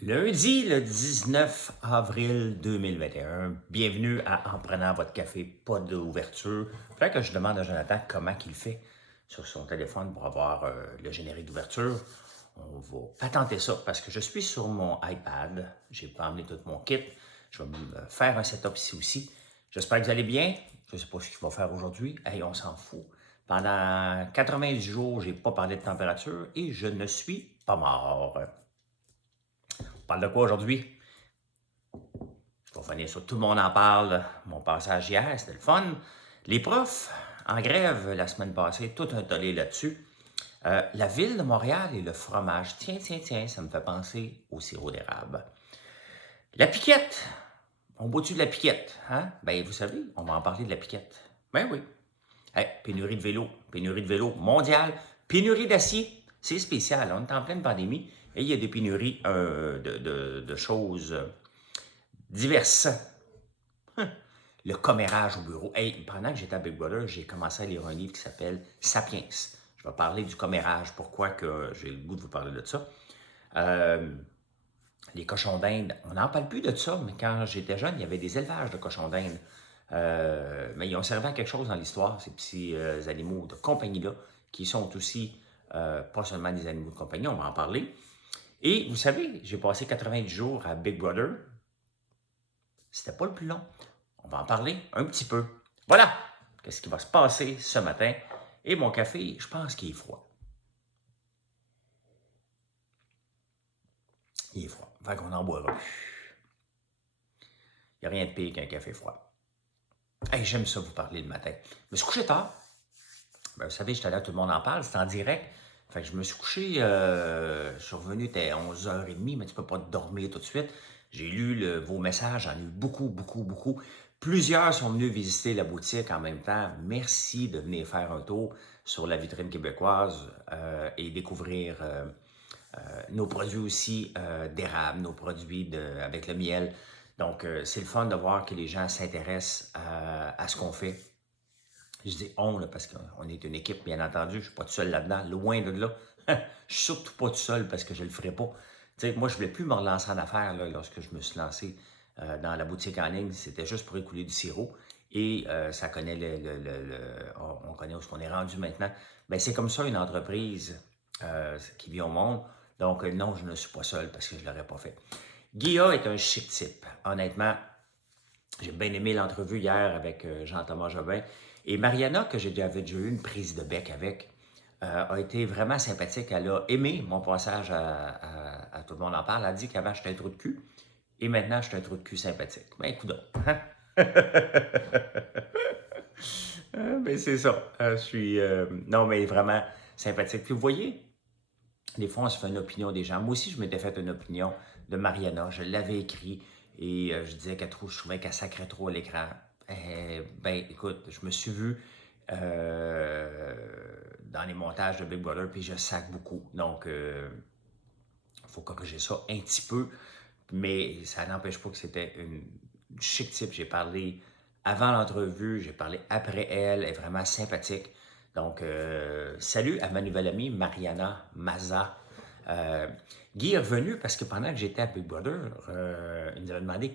Lundi, le 19 avril 2021. Bienvenue à En prenant votre café, pas d'ouverture. Fait que je demande à Jonathan comment il fait sur son téléphone pour avoir le générique d'ouverture. On va patenter ça parce que je suis sur mon iPad. J'ai pas emmené tout mon kit. Je vais me faire un setup ici aussi. J'espère que vous allez bien. Je ne sais pas ce qu'il va faire aujourd'hui. Hey, on s'en fout. Pendant 90 jours, j'ai pas parlé de température et je ne suis pas mort. On parle de quoi aujourd'hui? Je vais finir sur Tout le monde en parle. Mon passage hier, c'était le fun. Les profs en grève la semaine passée, tout un tollé là-dessus. La ville de Montréal et le fromage. Tiens, ça me fait penser au sirop d'érable. La piquette. On boit-tu de la piquette? Hein? Ben, vous savez, on va en parler de la piquette. Ben oui. Hey, pénurie de vélo mondiale, pénurie d'acier. C'est spécial, on est en pleine pandémie et il y a des pénuries de choses diverses. Le commérage au bureau. Hey, pendant que j'étais à Big Brother, j'ai commencé à lire un livre qui s'appelle Sapiens. Je vais parler du commérage. Pourquoi que j'ai le goût de vous parler de ça? Les cochons d'Inde, on n'en parle plus de ça, mais quand j'étais jeune, il y avait des élevages de cochons d'Inde. Mais ils ont servi à quelque chose dans l'histoire, ces petits animaux de compagnie-là, qui sont aussi pas seulement des animaux de compagnie, on va en parler. Et vous savez, j'ai passé 90 jours à Big Brother. C'était pas le plus long. On va en parler un petit peu. Voilà! Qu'est-ce qui va se passer ce matin? Et mon café, je pense qu'il est froid. Il est froid. Fait qu'on en boira plus. Il n'y a rien de pire qu'un café froid. Hey, j'aime ça vous parler le matin. Je me suis couché tard. Ben, vous savez, j'étais là, tout le monde en parle, c'était en direct. Fait que je me suis couché, je suis revenu, c'était 11h30, mais tu peux pas dormir tout de suite. J'ai lu vos messages, j'en ai eu beaucoup. Plusieurs sont venus visiter la boutique en même temps. Merci de venir faire un tour sur la vitrine québécoise et découvrir nos produits aussi d'érable, nos produits avec le miel. Donc, c'est le fun de voir que les gens s'intéressent à ce qu'on fait. Je dis on, là, parce qu'on est une équipe, bien entendu. Je ne suis pas tout seul là-dedans, loin de là. Je suis surtout pas tout seul parce que je ne le ferai pas. Tu sais, moi, je ne voulais plus me relancer en affaires là, lorsque je me suis lancé dans la boutique en ligne. C'était juste pour écouler du sirop. Et ça connaît on connaît où on est rendu maintenant. Bien, c'est comme ça une entreprise qui vit au monde. Donc, non, je ne suis pas seul parce que je ne l'aurais pas fait. Guilla est un chic type. Honnêtement, j'ai bien aimé l'entrevue hier avec Jean-Thomas Jobin. Et Mariana, que j'avais déjà eu une prise de bec avec, a été vraiment sympathique. Elle a aimé mon passage à Tout le monde en parle. Elle a dit qu'avant, j'étais un trou de cul. Et maintenant, je suis un trou de cul sympathique. Ben, écoute, hein? Ben, c'est ça. Je suis... non, mais vraiment sympathique. Puis vous voyez, des fois, on se fait une opinion des gens. Moi aussi, je m'étais fait une opinion de Mariana. Je l'avais écrit et je disais je trouvais qu'elle sacrait trop à l'écran. Ben, écoute, je me suis vu dans les montages de Big Brother, puis je sac beaucoup. Donc, il faut corriger ça un petit peu, mais ça n'empêche pas que c'était une chic type. J'ai parlé avant l'entrevue, j'ai parlé après elle. Elle est vraiment sympathique. Donc, salut à ma nouvelle amie Mariana Maza. Guy est revenu parce que pendant que j'étais à Big Brother, il nous avait demandé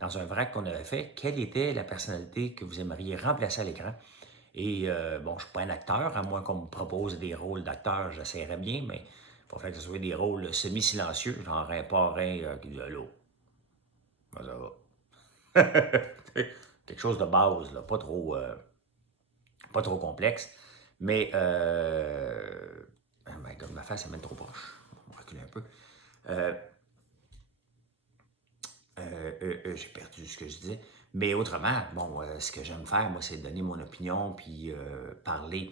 dans un vrac qu'on avait fait, quelle était la personnalité que vous aimeriez remplacer à l'écran. Et bon, je ne suis pas un acteur, à moins qu'on me propose des rôles d'acteur, j'essaierais bien, mais il faut faire que ce soit des rôles semi-silencieux, genre un parrain qui dit allô. Ben, ça va. Quelque chose de base, là, pas trop complexe. Mais, ben, comme ma face, elle mène trop proche. On va reculer un peu. J'ai perdu ce que je disais. Mais autrement, bon, ce que j'aime faire, moi, c'est donner mon opinion, puis parler,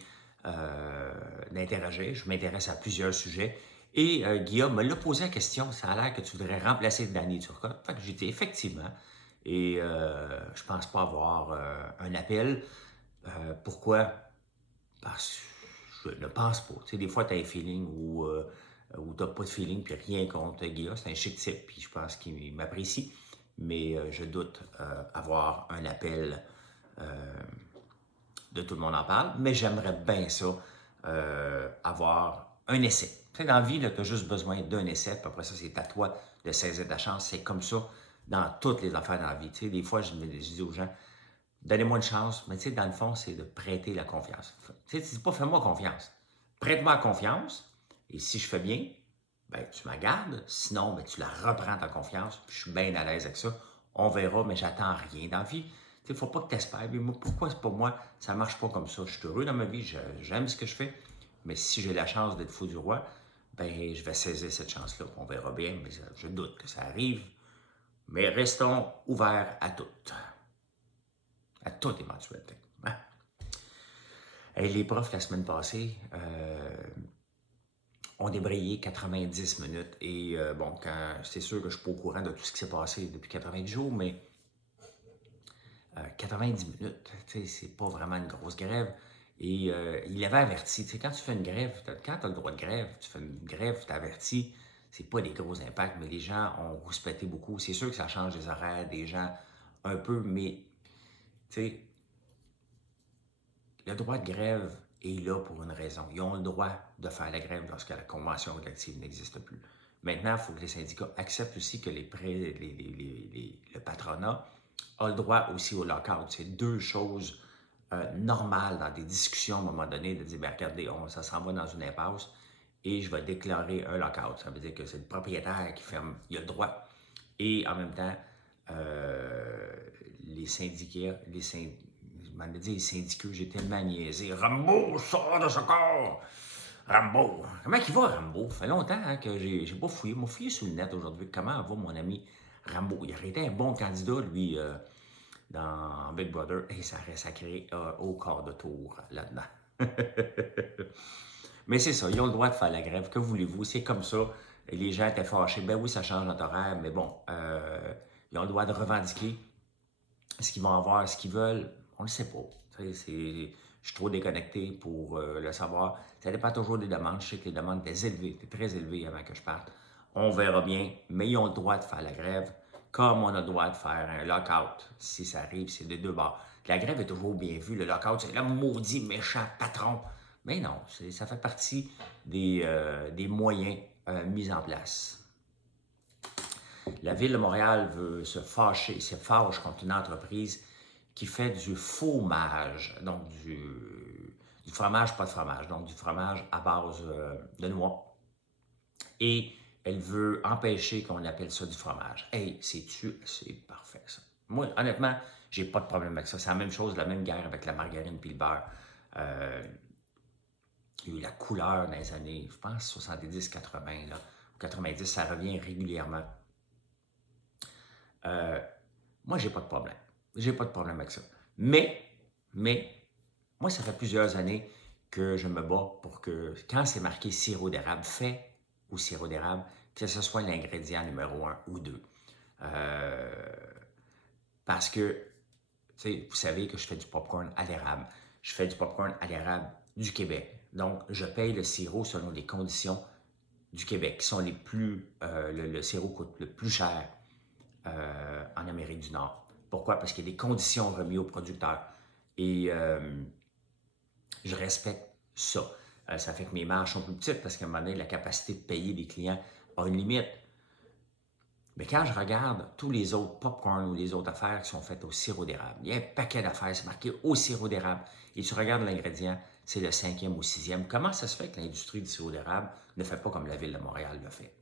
d'interagir. Je m'intéresse à plusieurs sujets. Et Guillaume me l'a posé la question, ça a l'air que tu voudrais remplacer Danny Turcotte. Fait que j'ai dit effectivement. Et je pense pas avoir un appel. Pourquoi? Parce que je ne pense pas. Tu sais, des fois, tu as un feeling ou tu n'as pas de feeling, puis rien contre Guilla. C'est un chic type, puis je pense qu'il m'apprécie. Mais je doute avoir un appel de Tout le monde en parle. Mais j'aimerais bien ça, avoir un essai. Tu sais, dans la vie, tu as juste besoin d'un essai, puis après ça, c'est à toi de saisir ta chance. C'est comme ça dans toutes les affaires dans la vie. Tu sais, des fois, je dis aux gens, donnez-moi une chance, mais tu sais, dans le fond, c'est de prêter la confiance. Tu sais, tu dis pas, fais-moi confiance. Prête-moi la confiance, et si je fais bien, ben, tu me gardes. Sinon, ben, tu la reprends ta confiance, puis je suis bien à l'aise avec ça. On verra, mais j'attends rien dans la vie. Il ne faut pas que tu espères. Mais pourquoi c'est pour moi, ça ne marche pas comme ça? Je suis heureux dans ma vie, j'aime ce que je fais, mais si j'ai la chance d'être fou du roi, ben, je vais saisir cette chance-là. On verra bien, mais je doute que ça arrive. Mais restons ouverts à tout. À toute éventualité. Hein? Hey, les profs, la semaine passée, ont débrayé 90 minutes. Et bon, c'est sûr que je ne suis pas au courant de tout ce qui s'est passé depuis 90 jours, mais 90 minutes, c'est pas vraiment une grosse grève. Et il avait averti, quand tu fais une grève, quand tu as le droit de grève, tu fais une grève, tu avertis, c'est pas des gros impacts, mais les gens ont rouspété beaucoup. C'est sûr que ça change les horaires des gens un peu, mais tu sais, le droit de grève est là pour une raison. Ils ont le droit de faire la grève lorsque la convention collective n'existe plus. Maintenant, il faut que les syndicats acceptent aussi que le patronat a le droit aussi au lockout. C'est deux choses normales dans des discussions à un moment donné de dire, bien, regardez, ça s'en va dans une impasse et je vais déclarer un lockout. Ça veut dire que c'est le propriétaire qui ferme, il a le droit. Et en même temps, les syndicats, je m'en ai dit les syndicats, j'ai tellement niaisé. Rambo, sors de ce corps! Rambo! Comment il va, Rambo? Ça fait longtemps que j'ai pas fouillé. Moi, fouillé sur le net aujourd'hui. Comment va mon ami Rambo? Il aurait été un bon candidat, lui, dans Big Brother. Et ça aurait sacré au quart de tour là-dedans. Mais c'est ça, ils ont le droit de faire la grève. Que voulez-vous? C'est comme ça. Et les gens étaient fâchés. Ben oui, ça change notre horaire, mais bon, ils ont le droit de revendiquer ce qu'ils vont avoir, ce qu'ils veulent. On ne le sait pas. Je suis trop déconnecté pour le savoir. Ça dépend toujours des demandes. Je sais que les demandes étaient élevées, étaient très élevées avant que je parte. On verra bien, mais ils ont le droit de faire la grève, comme on a le droit de faire un lockout. Si ça arrive, c'est de deux bords. La grève est toujours bien vue. Le lockout, c'est le maudit méchant patron. Mais non, ça fait partie des moyens mis en place. La Ville de Montréal veut se fâche contre une entreprise qui fait du fromage, donc du fromage, pas de fromage, donc du fromage à base de noix. Et elle veut empêcher qu'on appelle ça du fromage. Hey, c'est parfait ça. Moi, honnêtement, j'ai pas de problème avec ça. C'est la même chose, la même guerre avec la margarine et le beurre. Il y a eu la couleur dans les années, je pense, 70, 80, là. 90, ça revient régulièrement. Moi, j'ai pas de problème. J'ai pas de problème avec ça. Mais, moi, ça fait plusieurs années que je me bats pour que, quand c'est marqué sirop d'érable, fait ou sirop d'érable, que ce soit l'ingrédient numéro 1 ou 2. Parce que, tu sais, vous savez que je fais du popcorn à l'érable. Je fais du popcorn à l'érable du Québec. Donc, je paye le sirop selon les conditions du Québec, qui sont les plus... le sirop coûte le plus cher en Amérique du Nord. Pourquoi? Parce qu'il y a des conditions remises aux producteurs. Et je respecte ça. Ça fait que mes marges sont plus petites parce qu'à un moment donné, la capacité de payer des clients a une limite. Mais quand je regarde tous les autres popcorn ou les autres affaires qui sont faites au sirop d'érable, il y a un paquet d'affaires, c'est marqué au sirop d'érable. Et tu regardes l'ingrédient, c'est le 5e ou 6e. Comment ça se fait que l'industrie du sirop d'érable ne fait pas comme la Ville de Montréal le fait?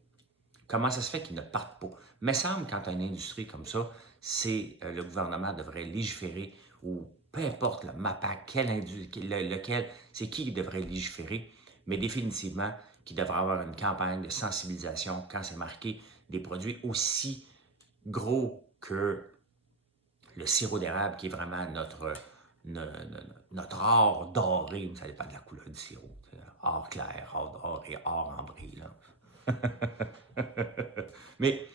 Comment ça se fait qu'ils ne partent pas? Mais il semble, quand tu as une industrie comme ça, c'est le gouvernement devrait légiférer ou peu importe le MAPAC, lequel, c'est qui devrait légiférer, mais définitivement qu'il devrait avoir une campagne de sensibilisation quand c'est marqué des produits aussi gros que le sirop d'érable, qui est vraiment notre or doré, ça dépend de la couleur du sirop, or clair, or doré, or ambré, là. Mais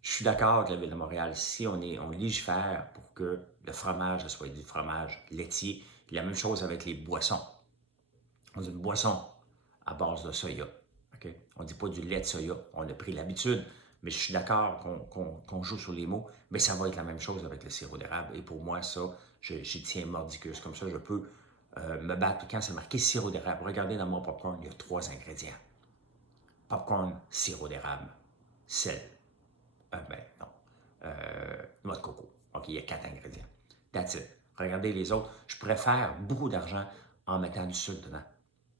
je suis d'accord avec la Ville de Montréal. Si on légifère pour que le fromage soit du fromage laitier, la même chose avec les boissons. On dit une boisson à base de soya. Okay? On ne dit pas du lait de soya. On a pris l'habitude, mais je suis d'accord qu'on joue sur les mots, mais ça va être la même chose avec le sirop d'érable. Et pour moi, ça, j'y tiens mordicus. Comme ça, je peux me battre quand c'est marqué sirop d'érable. Regardez dans mon popcorn, il y a 3 ingrédients. popcorn, sirop d'érable, sel. Ben non. Noix de coco. OK, il y a 4 ingrédients. That's it. Regardez les autres. Je préfère beaucoup d'argent en mettant du sucre dedans.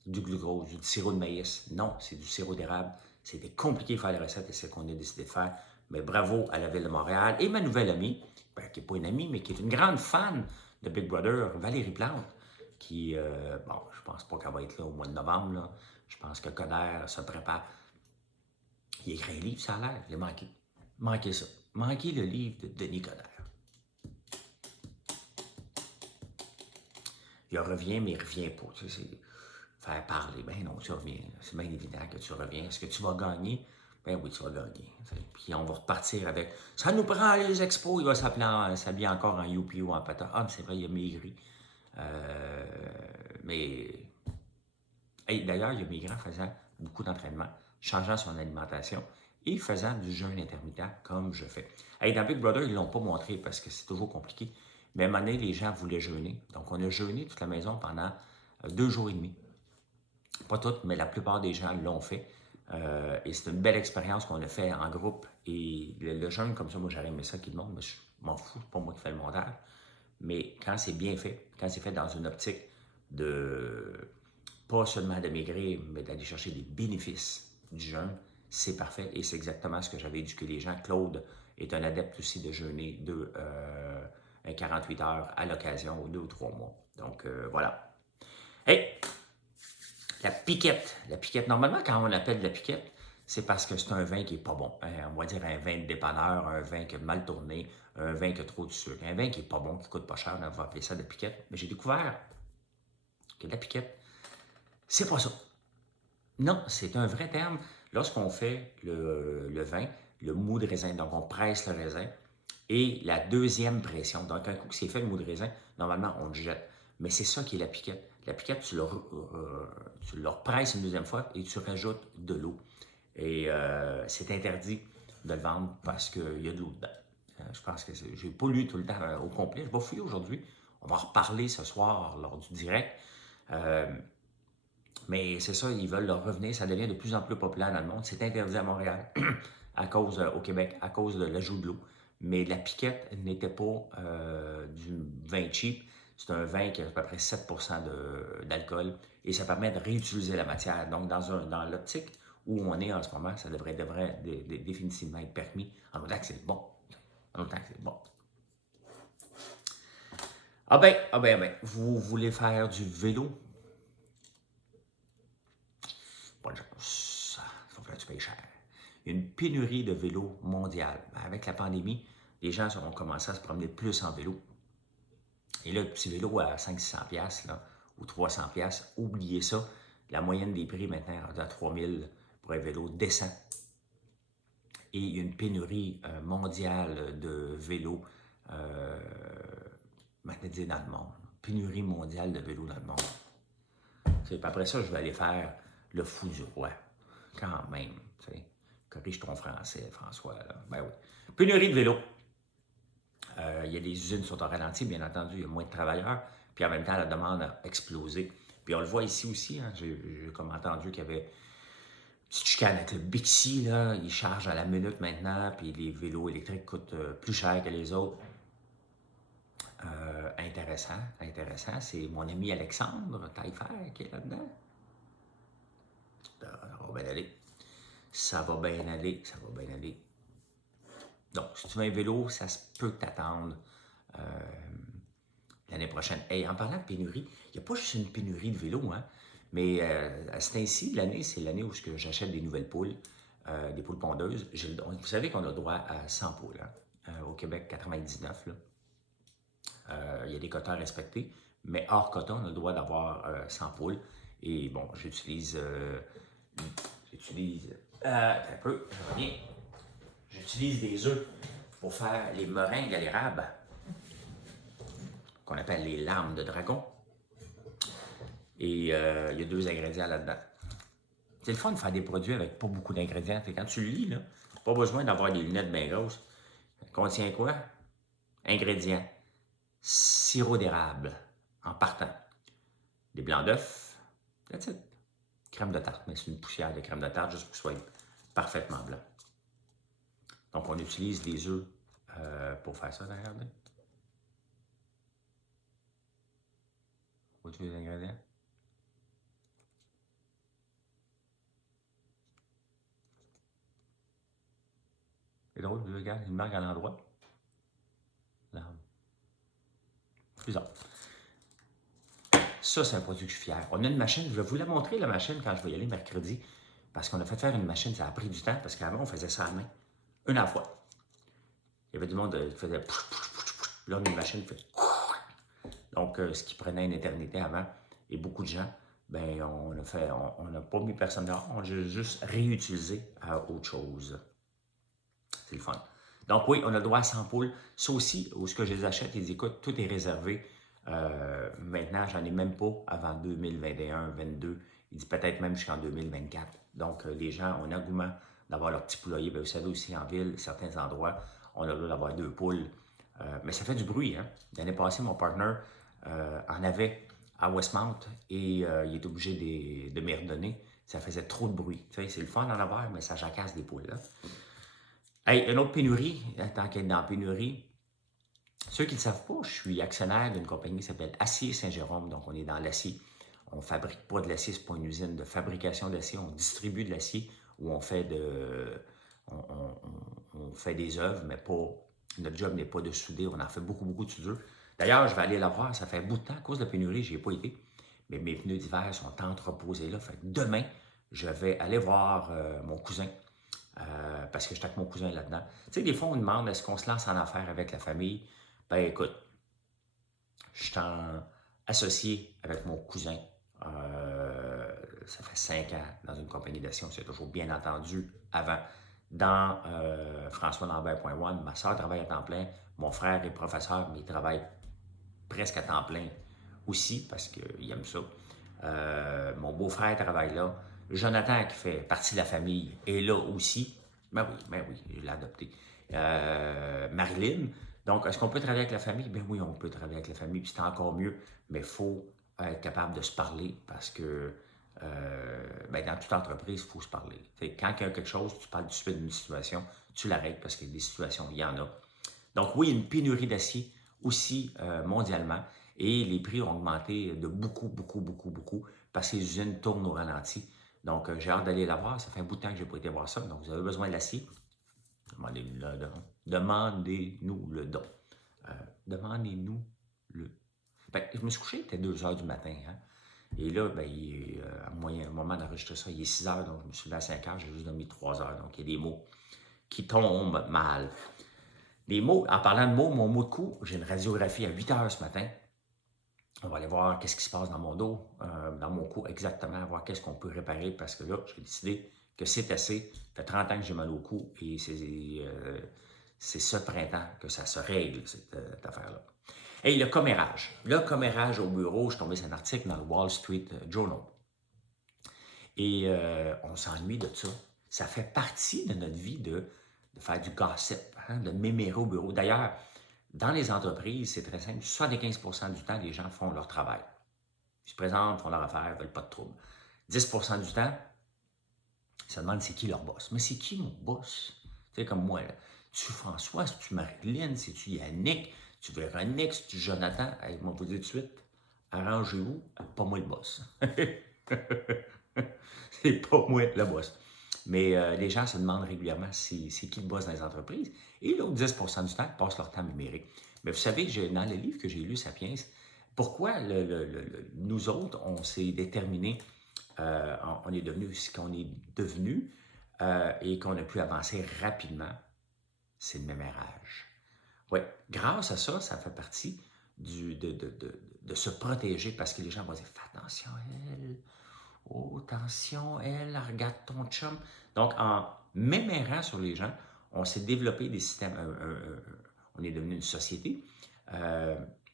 Du glucose, du sirop de maïs. Non, c'est du sirop d'érable. C'était compliqué de faire la recette et c'est ce qu'on a décidé de faire. Mais bravo à la Ville de Montréal et ma nouvelle amie, qui n'est pas une amie, mais qui est une grande fan de Big Brother, Valérie Plante, qui, bon, je pense pas qu'elle va être là au mois de novembre. Là. Je pense que Coder se prépare. Il écrit un livre, ça a l'air. Il a manqué. Manqué ça. Manqué le livre de Denis Coderre. Il revient, mais il ne revient pas. Tu sais, c'est faire parler. Ben non, tu reviens. C'est bien évident que tu reviens. Est-ce que tu vas gagner? Ben oui, tu vas gagner. Tu sais. Puis on va repartir avec. Ça nous prend les expos. Il va s'habiller encore en youpi ou en patin. Ah, mais c'est vrai, il a maigri. Mais. Hey, d'ailleurs, il a maigri en faisant beaucoup d'entraînement, changeant son alimentation et faisant du jeûne intermittent comme je fais. Hey, dans Big Brother, ils ne l'ont pas montré parce que c'est toujours compliqué. Mais à un moment donné, les gens voulaient jeûner. Donc, on a jeûné toute la maison pendant 2 jours et demi. Pas toutes, mais la plupart des gens l'ont fait. Et c'est une belle expérience qu'on a fait en groupe. Et le jeûne, comme ça, moi, j'aurais aimé ça qui le montre, mais je m'en fous, c'est pas moi qui fais le montage. Mais quand c'est bien fait, quand c'est fait dans une optique de pas seulement de maigrir, mais d'aller chercher des bénéfices du jeûne, c'est parfait et c'est exactement ce que j'avais éduqué les gens. Claude est un adepte aussi de jeûner 48 heures à l'occasion, ou 2 ou 3 mois. Donc, voilà. Hey! La piquette. La piquette. Normalement, quand on appelle la piquette, c'est parce que c'est un vin qui n'est pas bon. On va dire un vin de dépanneur, un vin qui a mal tourné, un vin qui a trop de sucre. Un vin qui n'est pas bon, qui ne coûte pas cher, on va appeler ça de la piquette. Mais j'ai découvert que la piquette, c'est pas ça. Non, c'est un vrai terme. Lorsqu'on fait le vin, le mou de raisin, donc on presse le raisin, et la deuxième pression. Donc, un coup que c'est fait le mou de raisin, normalement, on le jette. Mais c'est ça qui est la piquette. La piquette, tu le represses une deuxième fois et tu rajoutes de l'eau. Et c'est interdit de le vendre parce qu'il y a de l'eau dedans. Je pense que je n'ai pas lu tout le temps au complet. Je vais fouiller aujourd'hui. On va en reparler ce soir lors du direct. Mais c'est ça, ils veulent leur revenir. Ça devient de plus en plus populaire dans le monde. C'est interdit à Montréal, au Québec, à cause de l'ajout de l'eau. Mais la piquette n'était pas du vin cheap. C'est un vin qui a à peu près 7 d'alcool et ça permet de réutiliser la matière. Donc, dans l'optique où on est en ce moment, ça devrait définitivement être permis en autant que c'est bon. En autant que c'est bon. Ah ben, vous voulez faire du vélo? Bonne chance. Ça va faire du payer cher. Il y a une pénurie de vélos mondiale. Avec la pandémie, les gens ont commencé à se promener plus en vélo. Et là, le petit vélo à 500-600$ ou 300$, oubliez ça. La moyenne des prix maintenant est à 3000$ pour un vélo décent. Et il y a une pénurie mondiale de vélos maintenant dans le monde. Pénurie mondiale de vélos dans le monde. Puis après ça, je vais aller faire le fou du roi. Quand même. T'sais. Corrige ton français, François. Là. Ben oui. Pénurie de vélos. Il y a des usines qui sont en ralenti, bien entendu, il y a moins de travailleurs, puis en même temps, la demande a explosé. Puis on le voit ici aussi, hein, j'ai comme entendu qu'il y avait une petite chicane avec le Bixi, là, il charge à la minute maintenant, puis les vélos électriques coûtent plus cher que les autres. Intéressant, c'est mon ami Alexandre Taillefer qui est là-dedans. Ça va bien aller. Ça va bien aller. Donc, si tu veux un vélo, ça se peut t'attendre l'année prochaine. Et en parlant de pénurie, il n'y a pas juste une pénurie de vélos, hein, mais à ce temps-ci de l'année, c'est l'année où j'achète des nouvelles poules, des poules pondeuses. Vous savez qu'on a droit à 100 poules. Hein, au Québec, 99. Là. Il y a des quotas respectés, mais hors quota, on a le droit d'avoir 100 poules. Et bon, j'utilise un peu, je reviens. J'utilise des œufs pour faire les meringues à l'érable, qu'on appelle les larmes de dragon. Et il y a 2 ingrédients là-dedans. C'est le fun de faire des produits avec pas beaucoup d'ingrédients. Quand tu le lis, là, pas besoin d'avoir des lunettes bien grosses. Ça contient quoi? Ingrédients. Sirop d'érable, en partant. Des blancs d'œufs. That's it. crème de tarte, mais c'est une poussière de crème de tarte juste pour que ce soit parfaitement blanc. Donc, on utilise des œufs pour faire ça, regardez. Vois-tu les ingrédients? C'est drôle, regarde, il marque à l'endroit. Là. Bizarre. Ça, c'est un produit que je suis fier. On a une machine, je vais vous la montrer, la machine, quand je vais y aller mercredi. Parce qu'on a fait faire une machine, ça a pris du temps, parce qu'avant, on faisait ça à la main. Une à la fois. Il y avait du monde qui faisait... Là, on a une machine qui fait... Donc, ce qui prenait une éternité avant, et beaucoup de gens, ben on n'a pas mis personne dehors, on a juste réutilisé à autre chose. C'est le fun. Donc oui, on a le droit à 100 poules. Ça aussi, où ce que je les achète, ils disent, écoute, tout est réservé. Maintenant, j'en ai même pas avant 2021-22. Il dit peut-être même jusqu'en 2024. Donc, les gens ont un engouement d'avoir leur petit poulailler. Bien, vous savez aussi, en ville, certains endroits, on a le droit d'avoir 2 poules. Mais ça fait du bruit, hein? L'année passée, mon partner en avait à Westmount et il est obligé de m'y redonner. Ça faisait trop de bruit. Tu sais, c'est le fun d'en avoir, mais ça jacasse des poules. Là. Hey, une autre pénurie, tant qu'elle est dans la pénurie, ceux qui ne le savent pas, je suis actionnaire d'une compagnie qui s'appelle Acier Saint-Jérôme, donc on est dans l'acier. On ne fabrique pas de l'acier, ce n'est pas une usine de fabrication d'acier, on distribue de l'acier où on fait on fait des œuvres, mais pas, notre job n'est pas de souder, on en fait beaucoup, beaucoup de soudure. D'ailleurs, je vais aller la voir, ça fait un bout de temps, à cause de la pénurie, je n'y ai pas été, mais mes pneus d'hiver sont entreposés là, fait que demain, je vais aller voir mon cousin, parce que je suis avec mon cousin là-dedans. Tu sais, des fois, on demande, est-ce qu'on se lance en affaires avec la famille? Ben écoute, je suis associé avec mon cousin. Ça fait 5 ans dans une compagnie d'acier. On s'est toujours bien entendu avant. Dans françoislambert.one, ma soeur travaille à temps plein. Mon frère est professeur, mais il travaille presque à temps plein aussi parce qu'il aime ça. Mon beau-frère travaille là. Jonathan, qui fait partie de la famille, est là aussi. Ben oui, je l'ai adopté. Marilyn. Donc, est-ce qu'on peut travailler avec la famille? Ben oui, on peut travailler avec la famille, puis c'est encore mieux, mais il faut être capable de se parler parce que ben dans toute entreprise, il faut se parler. T'sais, quand il y a quelque chose, tu parles tout de suite d'une situation, tu l'arrêtes parce qu'il y a des situations, il y en a. Donc oui, il y a une pénurie d'acier aussi mondialement et les prix ont augmenté de beaucoup, beaucoup, beaucoup, beaucoup parce que les usines tournent au ralenti. Donc, j'ai hâte d'aller la voir. Ça fait un bout de temps que je n'ai pas été voir ça. Donc, vous avez besoin de l'acier. Demandez-nous le don. Demandez-nous le don. Demandez-nous le... Ben, je me suis couché, il était 2 h du matin. Hein? Et là, ben, à un moment d'enregistrer ça, il est 6 h, donc je me suis levé à 5 h, j'ai juste dormi 3 h. Donc, il y a des mots qui tombent mal. Des mots, en parlant de mots, mon mot de cou, j'ai une radiographie à 8 h ce matin. On va aller voir qu'est-ce qui se passe dans mon dos, dans mon cou exactement, voir qu'est-ce qu'on peut réparer parce que là, j'ai décidé que c'est assez. Ça fait 30 ans que j'ai mal au cou et c'est ce printemps que ça se règle, cette affaire-là. Et le commérage. Le commérage au bureau, je suis tombé sur un article dans le Wall Street Journal. Et on s'ennuie de ça. Ça fait partie de notre vie de faire du gossip, hein, de mémérer au bureau. D'ailleurs, dans les entreprises, c'est très simple. 75% du temps, les gens font leur travail. Ils se présentent, font leur affaire, ne veulent pas de trouble. 10% du temps, ils se demandent c'est qui leur boss. Mais c'est qui mon boss? Tu sais, comme moi, là. Tu François, si tu Marilyn, si tu Yannick, tu Véronique, si tu Jonathan, hey, moi, vous dire tout de suite, arrangez-vous, pas moi le boss. C'est pas moi le boss. Mais les gens se demandent régulièrement c'est qui le boss dans les entreprises. Et l'autre 10% du temps, ils passent leur temps à mémérer. Mais vous savez, dans le livre que j'ai lu, Sapiens, pourquoi nous autres, on s'est déterminés, on est devenu ce qu'on est devenu et qu'on a pu avancer rapidement, c'est le mémérage. Oui, grâce à ça, ça fait partie de se protéger parce que les gens vont dire « Fais attention à elle ». Oh, attention, elle, regarde ton chum. Donc, en mémérant sur les gens, on s'est développé des systèmes, on est devenu une société,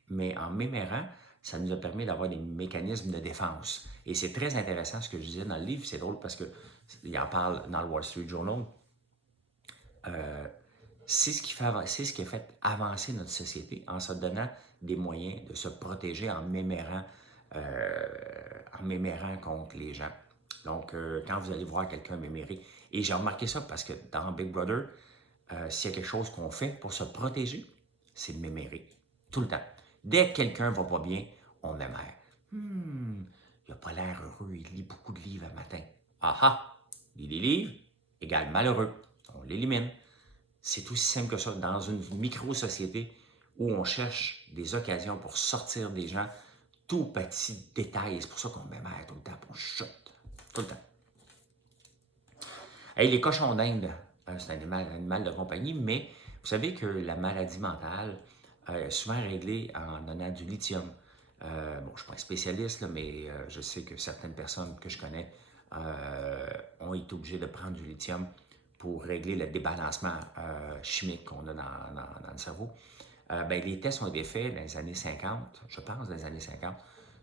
mais en mémérant, ça nous a permis d'avoir des mécanismes de défense. Et c'est très intéressant ce que je disais dans le livre, c'est drôle parce qu'il en parle dans le Wall Street Journal. C'est ce qui a fait avancer notre société en se donnant des moyens de se protéger en mémérant contre les gens. Donc, quand vous allez voir quelqu'un mémérer, et j'ai remarqué ça parce que dans Big Brother, s'il y a quelque chose qu'on fait pour se protéger, c'est de mémérer. Tout le temps. Dès que quelqu'un va pas bien, on mémère. Il n'a pas l'air heureux, il lit beaucoup de livres le matin. Ah ah! Lit des livres égale malheureux. On l'élimine. C'est aussi simple que ça. Dans une micro-société où on cherche des occasions pour sortir des gens, tout petit détail, c'est pour ça qu'on mémère tout le temps, on chute tout le temps. Hey, les cochons d'Inde, c'est un animal de compagnie, mais vous savez que la maladie mentale est souvent réglée en donnant du lithium. Bon, je ne suis pas un spécialiste, là, mais je sais que certaines personnes que je connais ont été obligées de prendre du lithium pour régler le débalancement chimique qu'on a dans le cerveau. Ben, les tests ont été faits dans les années 50, je pense, dans les années 50,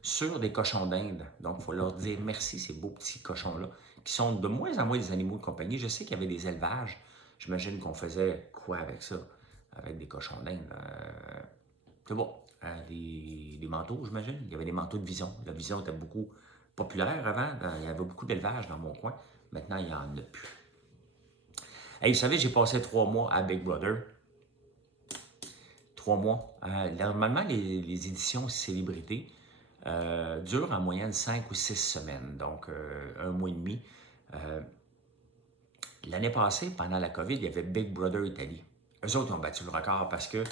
sur des cochons d'Inde. Donc, il faut leur dire merci, ces beaux petits cochons-là, qui sont de moins en moins des animaux de compagnie. Je sais qu'il y avait des élevages. J'imagine qu'on faisait quoi avec ça? Avec des cochons d'Inde? C'est bon. Des manteaux, j'imagine. Il y avait des manteaux de vision. La vision était beaucoup populaire avant. Il y avait beaucoup d'élevage dans mon coin. Maintenant, il n'y en a plus. Hey, vous savez, j'ai passé 3 mois à Big Brother. 3 mois. Normalement, les éditions célébrités durent en moyenne 5 ou 6 semaines, donc 1 mois et demi. L'année passée, pendant la COVID, il y avait Big Brother Italie. Eux autres ont battu le record parce que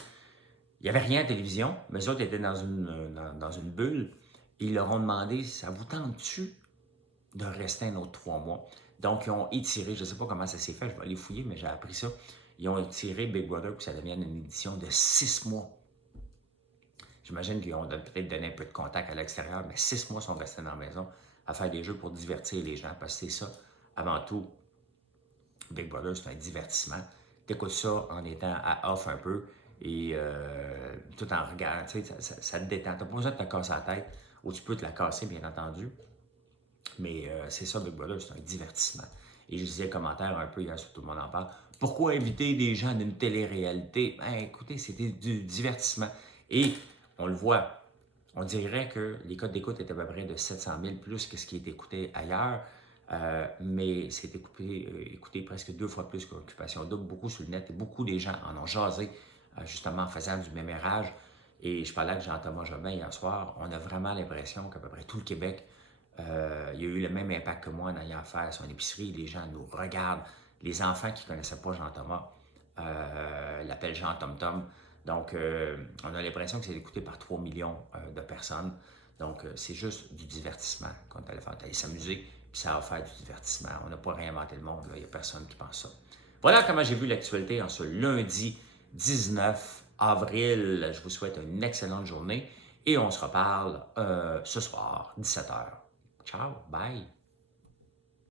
il n'y avait rien à la télévision, mais eux autres étaient dans une bulle. Ils leur ont demandé, ça vous tente-tu de rester un autre 3 mois? Donc, ils ont étiré, je ne sais pas comment ça s'est fait, je vais aller fouiller, mais j'ai appris ça. Ils ont étiré Big Brother pour que ça devienne une édition de 6 mois. J'imagine qu'ils ont peut-être donné un peu de contact à l'extérieur, mais 6 mois sont restés dans la maison à faire des jeux pour divertir les gens, parce que c'est ça, avant tout, Big Brother, c'est un divertissement. Tu écoutes ça en étant à off un peu et tout en regardant, tu sais, ça te détend. Tu n'as pas besoin de te casser la tête, ou tu peux te la casser, bien entendu. Mais c'est ça, Big Brother, c'est un divertissement. Et je disais un commentaire un peu hier sur Tout le monde en parle. Pourquoi inviter des gens d'une télé-réalité? Ben, écoutez, c'était du divertissement. Et on le voit, on dirait que les codes d'écoute étaient à peu près de 700 000 plus que ce qui est écouté ailleurs. Mais c'est écouté presque 2 fois plus qu'Occupation Double, beaucoup sur le net. Et beaucoup des gens en ont jasé, justement en faisant du mémérage. Et je parlais avec Jean-Thomas Jobin hier soir. On a vraiment l'impression qu'à peu près tout le Québec, il y a eu le même impact que moi en ayant faire son épicerie. Les gens nous regardent. Les enfants qui ne connaissaient pas Jean-Thomas l'appellent Jean-Tom-Tom. Donc, on a l'impression que c'est écouté par 3 millions de personnes. Donc, c'est juste du divertissement qu'on allait faire. Aller s'amuser, puis ça va faire du divertissement. On n'a pas réinventé le monde. Il n'y a personne qui pense ça. Voilà comment j'ai vu l'actualité en ce lundi 19 avril. Je vous souhaite une excellente journée et on se reparle ce soir, 17h. Ciao, bye!